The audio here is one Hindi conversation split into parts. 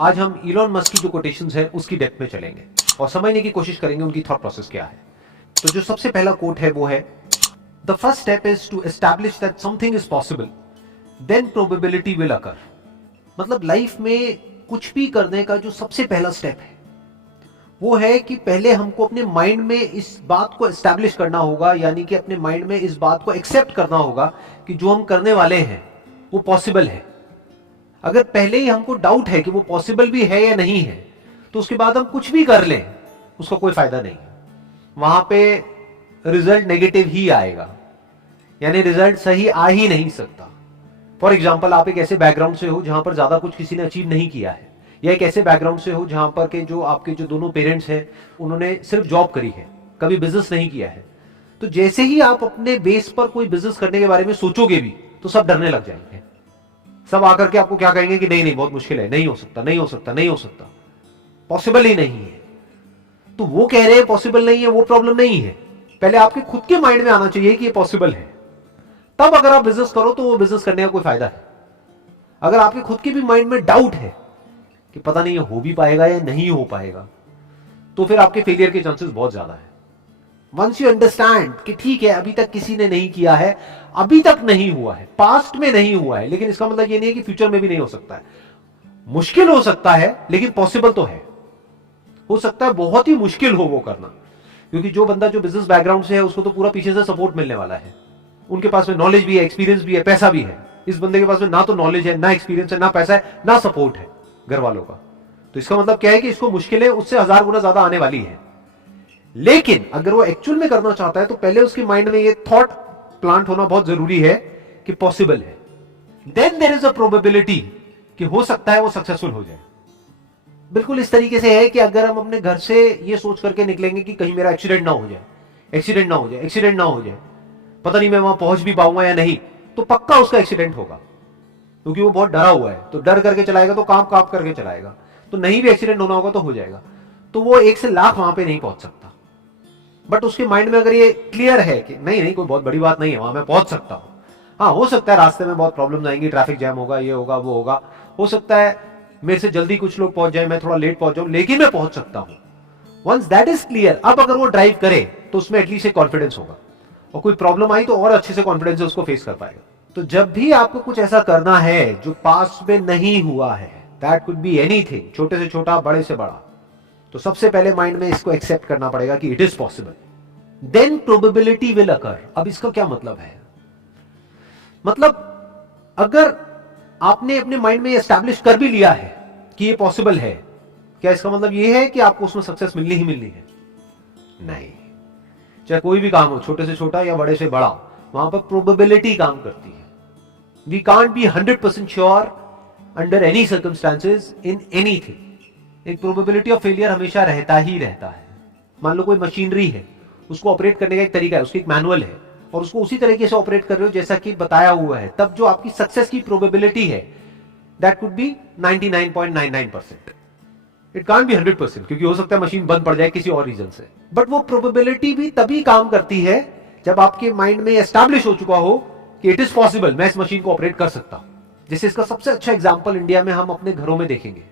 आज हम इलॉन मस्क की जो कोटेशंस है उसकी डेप्थ में चलेंगे और समझने की कोशिश करेंगे उनकी थॉट प्रोसेस क्या है। तो जो सबसे पहला कोट है वो है, the first step is to establish that something is possible, then probability will occur. मतलब लाइफ में कुछ भी करने का जो सबसे पहला स्टेप है वो है कि पहले हमको अपने माइंड में इस बात को एस्टैब्लिश करना होगा, यानी कि अपने माइंड में इस बात को एक्सेप्ट करना होगा कि जो हम करने वाले हैं वो पॉसिबल है। अगर पहले ही हमको डाउट है कि वो पॉसिबल भी है या नहीं है, तो उसके बाद हम कुछ भी कर लें उसका कोई फायदा नहीं है। वहां पे रिजल्ट नेगेटिव ही आएगा, यानी रिजल्ट सही आ ही नहीं सकता। फॉर एग्जाम्पल, आप एक ऐसे बैकग्राउंड से हो जहां पर ज्यादा कुछ किसी ने अचीव नहीं किया है, या एक ऐसे बैकग्राउंड से हो जहां पर के जो आपके जो दोनों पेरेंट्स हैं उन्होंने सिर्फ जॉब करी है, कभी बिजनेस नहीं किया है। तो जैसे ही आप अपने बेस पर कोई बिजनेस करने के बारे में सोचोगे भी तो सब डरने लग जाएंगे। सब आकर के आपको क्या कहेंगे कि नहीं नहीं बहुत मुश्किल है, नहीं हो सकता, नहीं हो सकता, नहीं हो सकता, पॉसिबल ही नहीं है। तो वो कह रहे हैं पॉसिबल नहीं है, वो प्रॉब्लम नहीं है। पहले आपके खुद के माइंड में आना चाहिए कि ये पॉसिबल है, तब अगर आप बिजनेस करो तो वो बिजनेस करने का कोई फायदा है। अगर आपके खुद के भी माइंड में डाउट है कि पता नहीं हो भी पाएगा या नहीं हो पाएगा, तो फिर आपके फेलियर के चांसेस बहुत ज्यादा है। वंस यू अंडरस्टैंड कि ठीक है अभी तक किसी ने नहीं किया है, अभी तक नहीं हुआ है, पास्ट में नहीं हुआ है, लेकिन इसका मतलब ये नहीं है कि फ्यूचर में भी नहीं हो सकता है। मुश्किल हो सकता है लेकिन पॉसिबल तो है। हो सकता है बहुत ही मुश्किल हो वो करना, क्योंकि जो बंदा जो बिजनेस बैकग्राउंड से है उसको तो पूरा पीछे से सपोर्ट मिलने वाला है। उनके पास में नॉलेज भी है, एक्सपीरियंस भी है, पैसा भी है। इस बंदे के पास में ना तो नॉलेज है, ना एक्सपीरियंस है, ना पैसा है, ना सपोर्ट है घर वालों का। तो इसका मतलब क्या है कि इसको मुश्किलें उससे 1000 गुना ज्यादा आने वाली है। लेकिन अगर वो एक्चुअल में करना चाहता है तो पहले उसके माइंड में ये थॉट प्लांट होना बहुत जरूरी है कि पॉसिबल है। Then there is a probability कि हो सकता है वो सक्सेसफुल हो जाए। बिल्कुल इस तरीके से है कि अगर हम अपने घर से ये सोच करके निकलेंगे कि कहीं मेरा एक्सीडेंट ना हो जाए, एक्सीडेंट ना हो जाए, एक्सीडेंट ना हो जाए, पता नहीं मैं वहां पहुंच भी पाऊंगा या नहीं, तो पक्का उसका एक्सीडेंट होगा, क्योंकि वो बहुत डरा हुआ है। तो डर करके चलाएगा तो कांप कांप करके चलाएगा, तो नहीं भी एक्सीडेंट होना होगा तो हो जाएगा। तो वो 1 से लाख वहां पे नहीं पहुंच सकता। बट उसके माइंड में अगर ये क्लियर है कि नहीं नहीं कोई बहुत बड़ी बात नहीं है, वहां मैं पहुंच सकता हूं। हाँ, हो सकता है रास्ते में बहुत प्रॉब्लम आएंगी, ट्रैफिक जैम होगा, ये होगा, वो होगा, हो सकता है मेरे से जल्दी कुछ लोग पहुंच जाए, मैं थोड़ा लेट पहुंच जाऊं, लेकिन मैं पहुंच सकता हूं। वंस दैट इज क्लियर, अब अगर वो ड्राइव करे तो उसमें एटलीस्ट एक कॉन्फिडेंस होगा, और कोई प्रॉब्लम आई तो और अच्छे से कॉन्फिडेंस से उसको फेस कर पाएगा। तो जब भी आपको कुछ ऐसा करना है जो पास्ट में नहीं हुआ है, दैट कुड बी एनीथिंग, छोटे से छोटा, बड़े से बड़ा, तो सबसे पहले माइंड में इसको एक्सेप्ट करना पड़ेगा कि it is possible. Then probability will occur. अब इसका क्या मतलब है? मतलब अगर आपने अपने माइंड में एस्टैब्लिश कर भी लिया है कि ये पॉसिबल है, क्या इसका मतलब ये है कि आपको उसमें सक्सेस मिलनी ही मिलनी है? नहीं। चाहे कोई भी काम हो, छोटे से छोटा या बड़े से बड़ा, वहां पर प्रोबेबिलिटी काम करती है। We can't be 100% sure under any circumstances in anything. एक प्रोबेबिलिटी ऑफ फेलियर हमेशा रहता ही रहता है। मान लो कोई मशीनरी है, उसको ऑपरेट करने का एक तरीका है, उसकी एक मैनुअल है, और उसको उसी तरीके से ऑपरेट कर रहे हो जैसा कि बताया हुआ है, तब जो आपकी सक्सेस की प्रोबेबिलिटी है that could be 99.99%। It can't be 100%, क्योंकि हो सकता है मशीन बंद पड़ जाए किसी और रीजन से। बट वो प्रोबेबिलिटी भी तभी काम करती है जब आपके माइंड में एस्टैब्लिश हो चुका हो कि इट इज पॉसिबल, मैं इस मशीन को ऑपरेट कर सकता हूं। जैसे इसका सबसे अच्छा एग्जांपल इंडिया में हम अपने घरों में देखेंगे।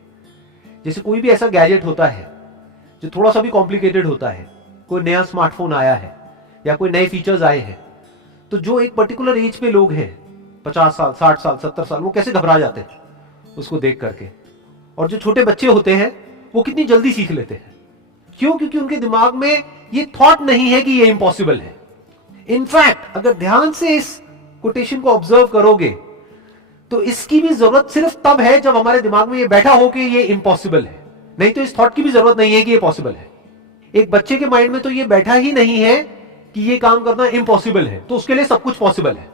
जैसे कोई भी ऐसा गैजेट होता है जो थोड़ा सा भी कॉम्प्लिकेटेड होता है, कोई नया स्मार्टफोन आया है या कोई नए फीचर्स आए हैं, तो जो एक पर्टिकुलर एज पे लोग हैं, 50 साल, 60 साल, 70 साल, वो कैसे घबरा जाते हैं उसको देख करके। और जो छोटे बच्चे होते हैं वो कितनी जल्दी सीख लेते हैं। क्यों? क्योंकि उनके दिमाग में ये थॉट नहीं है कि ये इम्पॉसिबल है। इनफैक्ट अगर ध्यान से इस कोटेशन को ऑब्जर्व करोगे तो इसकी भी जरूरत सिर्फ तब है जब हमारे दिमाग में ये बैठा हो कि ये इम्पॉसिबल है, नहीं तो इस थॉट की भी जरूरत नहीं है कि ये पॉसिबल है। एक बच्चे के माइंड में तो ये बैठा ही नहीं है कि ये काम करना इम्पॉसिबल है, तो उसके लिए सब कुछ पॉसिबल है।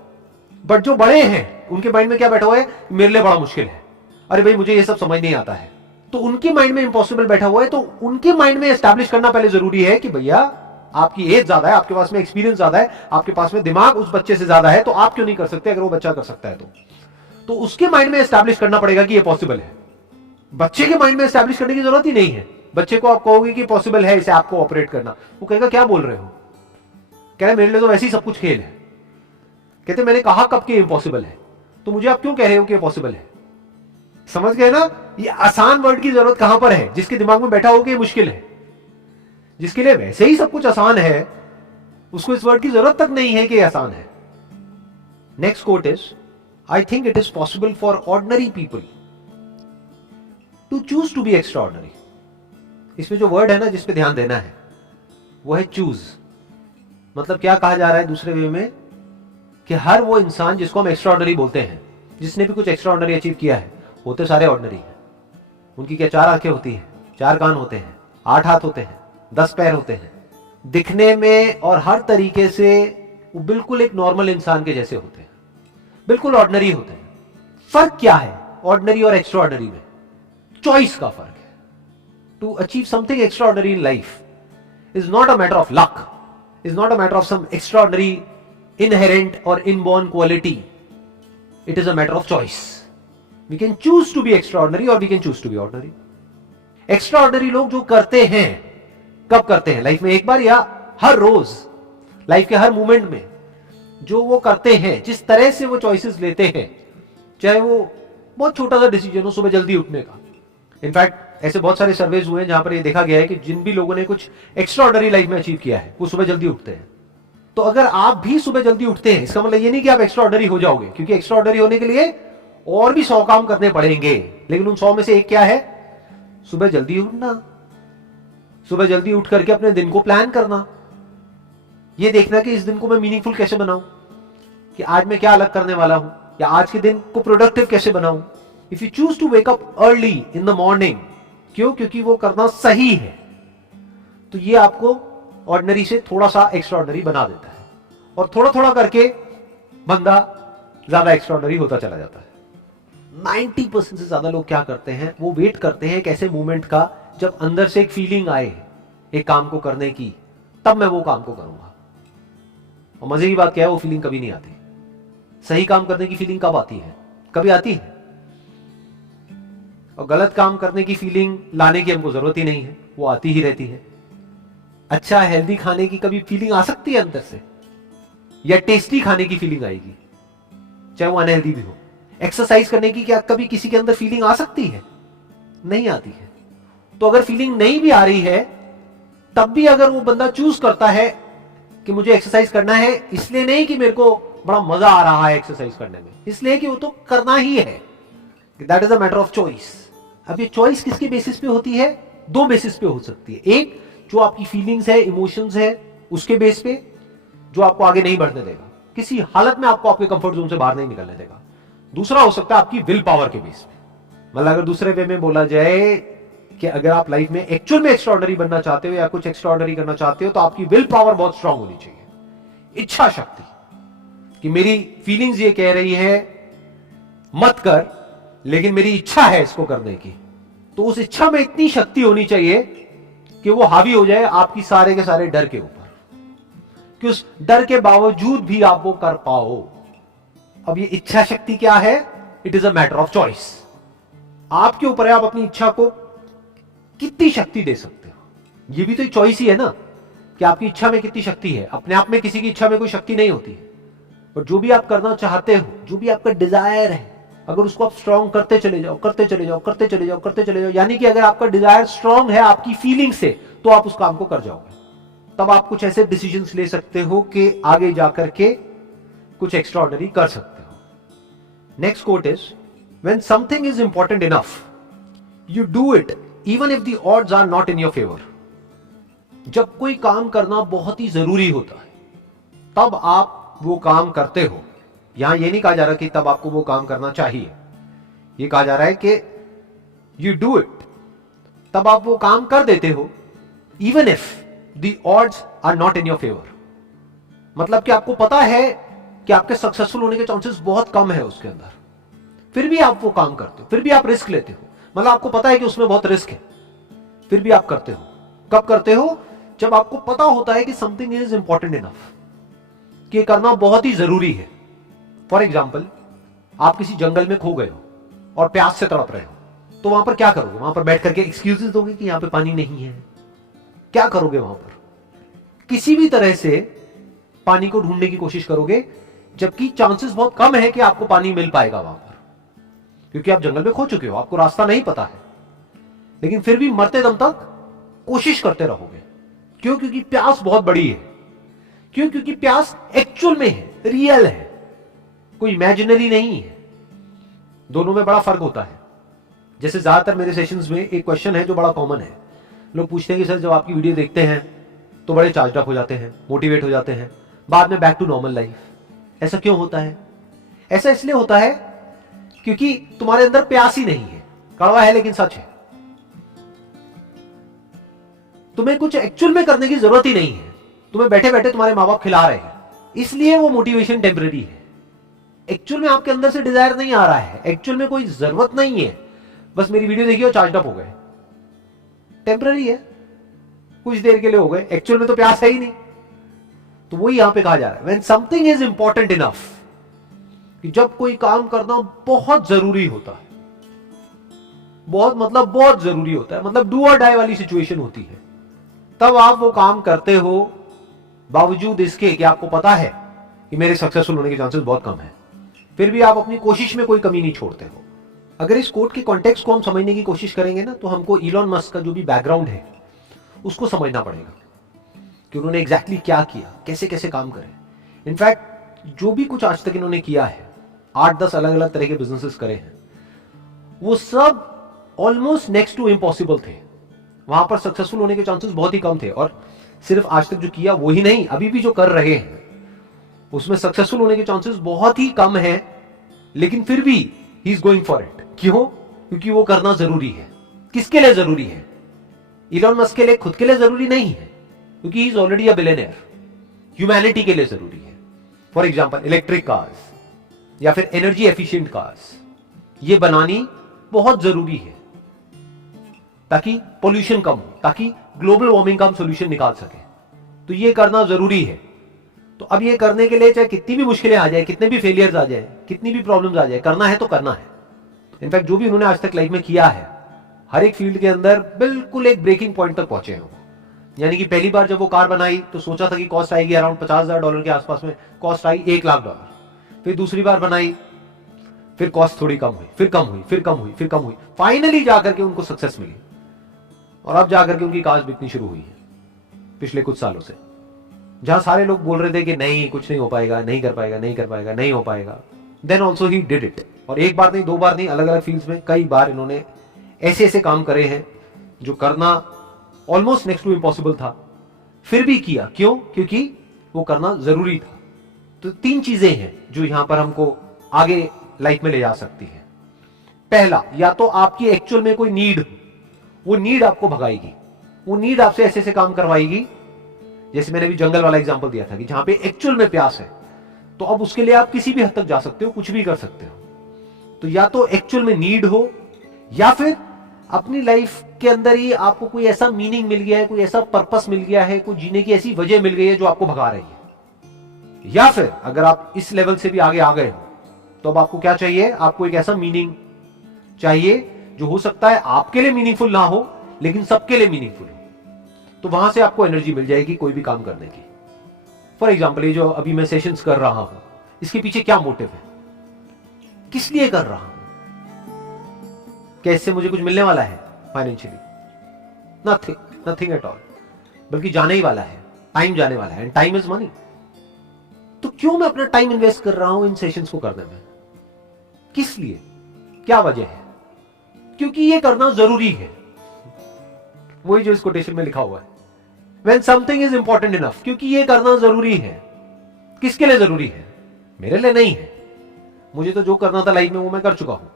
बट जो बड़े हैं उनके माइंड में क्या बैठा हुआ है? मेरे लिए बड़ा मुश्किल है, अरे भाई मुझे ये सब समझ नहीं आता है। तो उनके माइंड में इम्पॉसिबल बैठा हुआ है, तो उनके माइंड में एस्टैब्लिश करना पहले जरूरी है कि भैया आपकी एज ज्यादा है, आपके पास में एक्सपीरियंस ज्यादा है, आपके पास में दिमाग उस बच्चे से ज्यादा है, तो आप क्यों नहीं कर सकते अगर वो बच्चा कर सकता है तो उसके माइंड में एस्टैब्लिश करना पड़ेगा कि ये पॉसिबल है। बच्चे के माइंड में एस्टैब्लिश करने की जरूरत ही नहीं है। बच्चे को आप कहोगे कि पॉसिबल है इसे आपको ऑपरेट करना, वो कहेगा क्या बोल रहे हो, कह रहे मेरे लिए तो वैसे ही सब कुछ खेल है। कहते मैंने कहा कब कि इम्पॉसिबल है, तो मुझे आप क्यों कह रहे हो कि पॉसिबल है? समझ गए ना? ये आसान वर्ड की जरूरत कहां पर है? जिसके दिमाग में बैठा हो कि ये मुश्किल है, जिसके लिए वैसे ही सब कुछ आसान है, उसको इस वर्ड की जरूरत तक नहीं है कि ये आसान है। Next quote is, I think it is possible for ordinary people to choose to be extraordinary. इसमें जो वर्ड है ना जिस पे ध्यान देना है वो है चूज। मतलब क्या कहा जा रहा है दूसरे वे में, कि हर वो इंसान जिसको हम एक्स्ट्रा ऑर्डिनरी बोलते हैं, जिसने भी कुछ एक्स्ट्रा ऑर्डिनरी अचीव किया है, होते सारे ऑर्डिनरी हैं। उनकी क्या 4 आंखें होती हैं, 4 कान होते हैं, 8 हाथ होते हैं, 10 पैर होते हैं, दिखने में और हर तरीके से वो बिल्कुल एक नॉर्मल इंसान के जैसे होते हैं, बिल्कुल ऑर्डिनरी होते हैं। फर्क क्या है ऑर्डिनरी और एक्स्ट्रा ऑर्डिनरी में? चॉइस का फर्क है। To achieve something extraordinary in life is not a matter of luck, is not a matter of some extraordinary inherent और inborn quality. It is a matter of choice. We can choose to be extraordinary or we can choose to be ordinary. Extraordinary लोग जो करते हैं, कब करते हैं? लाइफ में एक बार या हर रोज, लाइफ के हर मोमेंट में जो वो करते हैं, जिस तरह से वो चॉइसेस लेते हैं, चाहे वो बहुत छोटा सा डिसीजन हो, सुबह जल्दी उठने का. इनफैक्ट ऐसे बहुत सारे सर्वेज हुए हैं जहां पर ये देखा गया है कि जिन भी लोगों ने कुछ एक्स्ट्राऑर्डिनरी लाइफ में अचीव किया है, वो सुबह जल्दी उठते हैं. तो अगर आप भी सुबह जल्दी उठते हैं, इसका मतलब ये नहीं कि आप एक्स्ट्राऑर्डिनरी हो जाओगे, क्योंकि एक्स्ट्राऑर्डिनरी होने के लिए और भी 100 काम करने पड़ेंगे. लेकिन उन 100 में से एक क्या है? सुबह जल्दी उठना. सुबह जल्दी उठ करके अपने दिन को प्लान करना, ये देखना कि इस दिन को मैं मीनिंगफुल कैसे बनाऊं, कि आज मैं क्या अलग करने वाला हूं, या आज के दिन को प्रोडक्टिव कैसे बनाऊं. If you choose to wake up early in the morning, क्यों? क्योंकि वो करना सही है, तो ये आपको ऑर्डिनरी से थोड़ा सा एक्स्ट्राऑर्डिनरी बना देता है. और थोड़ा थोड़ा करके बंदा ज्यादा एक्स्ट्राऑर्डिनरी होता चला जाता है. 90% से ज्यादा लोग क्या करते हैं, वो वेट करते हैं एक ऐसे मोमेंट का जब अंदर से एक फीलिंग आए एक काम को करने की, तब मैं वो काम को करूंगा. और मजे की बात क्या है, वो फीलिंग कभी नहीं आती. सही काम करने की फीलिंग कब आती है? कभी आती है. और गलत काम करने की फीलिंग लाने की हमको जरूरत ही नहीं है, वो आती ही रहती है. अच्छा हेल्दी खाने की कभी फीलिंग आ सकती है अंदर से, या टेस्टी खाने की फीलिंग आएगी, चाहे वो अनहेल्दी भी हो. एक्सरसाइज करने की क्या कभी किसी के अंदर फीलिंग आ सकती है? नहीं आती है. तो अगर फीलिंग नहीं भी आ रही है, तब भी अगर वो बंदा चूज करता है कि मुझे एक्सरसाइज करना है, इसलिए नहीं कि मेरे को बड़ा मजा आ रहा है एक्सरसाइज करने में, इसलिए कि वो तो करना ही है. That is a matter of choice. अब ये चॉइस किसके बेसिस पे होती है? 2 बेसिस पे हो सकती है. एक, जो आपकी फीलिंग्स है, इमोशंस है, उसके बेस पे, जो आपको आगे नहीं बढ़ने देगा, किसी हालत में आपको आपके कंफर्ट जोन से बाहर नहीं निकलने देगा. दूसरा हो सकता है आपकी विल पावर के बेस पे. मतलब अगर दूसरे वे में बोला जाए कि अगर आप लाइफ में एक्चुअल में एक्स्ट्राऑर्डिनरी बनना चाहते हो या कुछ एक्स्ट्राऑर्डिनरी करना चाहते हो, तो आपकी विल पावर बहुत स्ट्रांग होनी चाहिए. इच्छा शक्ति, कि मेरी फीलिंग्स ये कह रही है मत कर, लेकिन मेरी इच्छा है इसको करने की, तो उस इच्छा में इतनी शक्ति होनी चाहिए कि वो हावी हो जाए आपकी सारे के सारे डर के ऊपर, कि उस डर के बावजूद भी आप वो कर पाओ. अब ये इच्छा शक्ति क्या है? It is a matter of choice. आपके ऊपर है, आप अपनी इच्छा को कितनी शक्ति दे सकते हो. ये भी तो एक चॉइस ही है ना, कि आपकी इच्छा में कितनी शक्ति है. अपने आप में किसी की इच्छा में कोई शक्ति नहीं होती है, पर जो भी आप करना चाहते हो, जो भी आपका डिजायर है, अगर उसको आप स्ट्रॉन्ग करते चले जाओ, करते चले जाओ, करते चले जाओ, करते चले जाओ, यानी कि अगर आपका डिजायर स्ट्रॉन्ग है आपकी फीलिंग से, तो आप उस काम को कर जाओगे. तब आप कुछ ऐसे डिसीजंस ले सकते हो कि आगे जाकर के कुछ एक्स्ट्राऑर्डिनरी कर सकते हो. Next quote is, when something is important enough you do it even if the odds are not in your favour. जब कोई काम करना बहुत ही जरूरी होता है, तब आप वो काम करते हो. यहां ये नहीं कहा जा रहा कि तब आपको वो काम करना चाहिए, ये कहा जा रहा है कि यू डू इट, तब आप वो काम कर देते हो even if the odds are not in your favour. मतलब कि आपको पता है कि आपके सक्सेसफुल होने के चांसेस बहुत कम है उसके अंदर, फिर भी आप वो काम करते हो, फिर भी आप रिस्क लेते हो. मतलब आपको पता है कि उसमें बहुत रिस्क है, फिर भी आप करते हो. कब करते हो? जब आपको पता होता है कि समथिंग इज इंपॉर्टेंट इनफ, कि करना बहुत ही जरूरी है. फॉर एग्जाम्पल, आप किसी जंगल में खो गए हो और प्यास से तड़प रहे हो, तो वहां पर क्या करोगे? वहां पर बैठ करके एक्सक्यूजेस दोगे कि यहां पे पानी नहीं है? क्या करोगे वहां पर? किसी भी तरह से पानी को ढूंढने की कोशिश करोगे, जबकि चांसेस बहुत कम है कि आपको पानी मिल पाएगा वहां पर. क्योंकि आप जंगल में खो चुके हो, आपको रास्ता नहीं पता है, लेकिन फिर भी मरते दम तक कोशिश करते रहोगे। क्यों? क्योंकि प्यास बहुत बड़ी है। क्यों? क्योंकि प्यास एक्चुअल में है, रियल है, कोई इमेजिनरी नहीं है। दोनों में बड़ा फर्क होता है। जैसे ज्यादातर मेरे सेशंस में एक क्वेश्चन है जो बड़ा कॉमन है। लोग पूछते हैं कि सर जब आपकी वीडियो देखते हैं तो बड़े चार्ज अप हो जाते हैं, मोटिवेट हो जाते हैं, बाद में बैक टू नॉर्मल लाइफ, ऐसा क्यों होता है? ऐसा इसलिए होता है क्योंकि तुम्हारे अंदर प्यास ही नहीं है। कड़वा है लेकिन सच है। तुम्हें कुछ एक्चुअल में करने की जरूरत ही नहीं है। तुम्हें बैठे बैठे तुम्हारे माँ बाप खिला रहे हैं, इसलिए वो मोटिवेशन टेम्परेरी है। एक्चुअल में आपके अंदर से डिजायर नहीं आ रहा है, एक्चुअल में कोई जरूरत नहीं है, बस मेरी वीडियो देखिए और चार्ज अप हो गए। टेम्पररी है, कुछ देर के लिए हो गए, एक्चुअल में तो प्यास है ही नहीं। तो वही यहां पे कहा जा रहा है, when something is important enough, कि जब कोई काम करना बहुत जरूरी होता है, बहुत मतलब बहुत जरूरी होता है, मतलब डू और डाई वाली सिचुएशन होती है, तब आप वो काम करते हो बावजूद इसके कि आपको पता है कि मेरे सक्सेसफुल होने के चांसेस बहुत कम है, फिर भी आप अपनी कोशिश में कोई कमी नहीं छोड़ते हो। अगर इस कोट के कॉन्टेक्स्ट को हम समझने की कोशिश करेंगे ना, तो हमको इलॉन मस्क का जो भी बैकग्राउंड है उसको समझना पड़ेगा कि उन्होंने एग्जैक्टली क्या किया, कैसे कैसे काम करे। इनफैक्ट जो भी कुछ आज तक इन्होंने किया है, 8-10 अलग अलग तरह के बिजनेसेस करे हैं, वो सब ऑलमोस्ट नेक्स्ट टू इम्पॉसिबल थे। वहां पर सक्सेसफुल होने के चांसेस बहुत ही कम थे। और सिर्फ आज तक जो किया वो ही नहीं, अभी भी जो कर रहे हैं उसमें सक्सेसफुल होने के चांसेस बहुत ही कम है, लेकिन फिर भी he is going for it. क्यों? क्योंकि वो करना जरूरी है। किसके लिए जरूरी है? इलॉन मस्क के लिए खुद के लिए जरूरी नहीं है, क्योंकि he is already a billionaire. Humanity के लिए जरूरी है। फॉर एग्जांपल इलेक्ट्रिक कार्स या फिर एनर्जी एफिशिएंट कार्स, ये बनानी बहुत जरूरी है ताकि पोल्यूशन कम हो, ताकि ग्लोबल वार्मिंग का हम सोल्यूशन निकाल सके। तो ये करना जरूरी है। तो अब ये करने के लिए चाहे कितनी भी मुश्किलें आ जाए, कितने भी फेलियर्स आ जाए, कितनी भी प्रॉब्लम्स आ जाए, करना है तो करना है। इनफैक्ट जो भी उन्होंने आज तक लाइफ में किया है, हर एक फील्ड के अंदर बिल्कुल एक ब्रेकिंग पॉइंट तक पहुंचे हैं। यानी कि पहली बार जब वो कार बनाई तो सोचा था कि कॉस्ट आएगी अराउंड $50,000 के आसपास में, कॉस्ट आई $1,00,000। फिर दूसरी बार बनाई, फिर कॉस्ट थोड़ी कम हुई, फिर कम हुई, फिर कम हुई, फिर कम हुई, फाइनली जाकर के उनको सक्सेस मिली। और अब जाकर के उनकी कार्स बिकनी शुरू हुई है पिछले कुछ सालों से। जहां सारे लोग बोल रहे थे कि नहीं, कुछ नहीं हो पाएगा, नहीं कर पाएगा, नहीं कर पाएगा, नहीं हो पाएगा, then also he did it. और एक बार नहीं, दो बार नहीं, अलग अलग फील्ड्स में कई बार इन्होंने ऐसे ऐसे काम करे हैं जो करना ऑलमोस्ट नेक्स्ट टू इम्पॉसिबल था, फिर भी किया। क्यों? क्योंकि वो करना जरूरी था। तो 3 चीजें हैं जो यहां पर हमको आगे लाइफ में ले जा सकती है। पहला, या तो आपकी एक्चुअल में कोई नीड, वो नीड आपको भगाएगी, वो नीड आपसे ऐसे ऐसे काम करवाएगी। जैसे मैंने भी जंगल वाला एग्जांपल दिया था कि जहां पे एक्चुअल में प्यास है, तो अब उसके लिए आप किसी भी हद तक जा सकते हो, कुछ भी कर सकते हो। तो या तो एक्चुअल में नीड हो, या फिर अपनी लाइफ के अंदर ही आपको कोई ऐसा मीनिंग मिल गया है, कोई ऐसा पर्पस मिल गया है, कोई जीने की ऐसी वजह मिल गई है जो आपको भगा रही है। या फिर अगर आप इस लेवल से भी आगे आ गए हो, तो अब आपको क्या चाहिए? आपको एक ऐसा मीनिंग चाहिए जो हो सकता है आपके लिए मीनिंगफुल ना हो, लेकिन सबके लिए मीनिंगफुल हो। तो वहां से आपको एनर्जी मिल जाएगी कोई भी काम करने की। फॉर एग्जाम्पल, ये जो अभी मैं सेशंस कर रहा हूं, इसके पीछे क्या मोटिव है, किस लिए कर रहा हूं? क्या इससे मुझे कुछ मिलने वाला है financially? Nothing, nothing at all. बल्कि जाने ही वाला है, टाइम जाने वाला है, एंड टाइम इज मनी। तो क्यों मैं अपना टाइम इन्वेस्ट कर रहा हूं इन सेशंस को करने में? किस लिए? क्या वजह है? क्योंकि ये करना जरूरी है। वही जो इस कोटेशन में लिखा हुआ है, When something is important enough, क्योंकि ये करना जरूरी है। किसके लिए जरूरी है? मेरे लिए नहीं है। मुझे तो जो करना था लाइफ में वो मैं कर चुका हूं।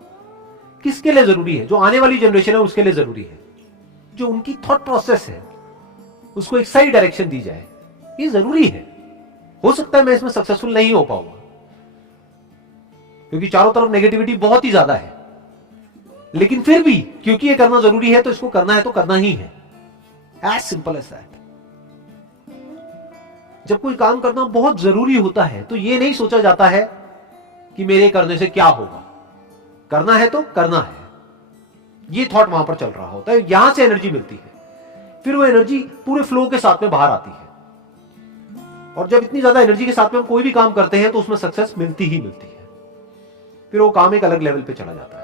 किसके लिए जरूरी है? जो आने वाली जनरेशन है उसके लिए जरूरी है। जो उनकी थॉट प्रोसेस है उसको एक सही डायरेक्शन दी जाए, ये जरूरी है। हो सकता है मैं इसमें सक्सेसफुल नहीं हो पाऊंगा, क्योंकि चारों तरफ नेगेटिविटी बहुत ही ज्यादा है, लेकिन फिर भी क्योंकि ये करना जरूरी है तो इसको करना है तो करना ही है। As simple as that. जब कोई काम करना बहुत जरूरी होता है तो ये नहीं सोचा जाता है कि मेरे करने से क्या होगा, करना है तो करना है। ये थॉट वहां पर चल रहा होता है, यहां से एनर्जी मिलती है, फिर वो एनर्जी पूरे फ्लो के साथ में बाहर आती है। और जब इतनी ज्यादा एनर्जी के साथ में हम कोई भी काम करते हैं तो उसमें सक्सेस मिलती ही मिलती है। फिर वो काम एक अलग लेवल पे चला जाता है।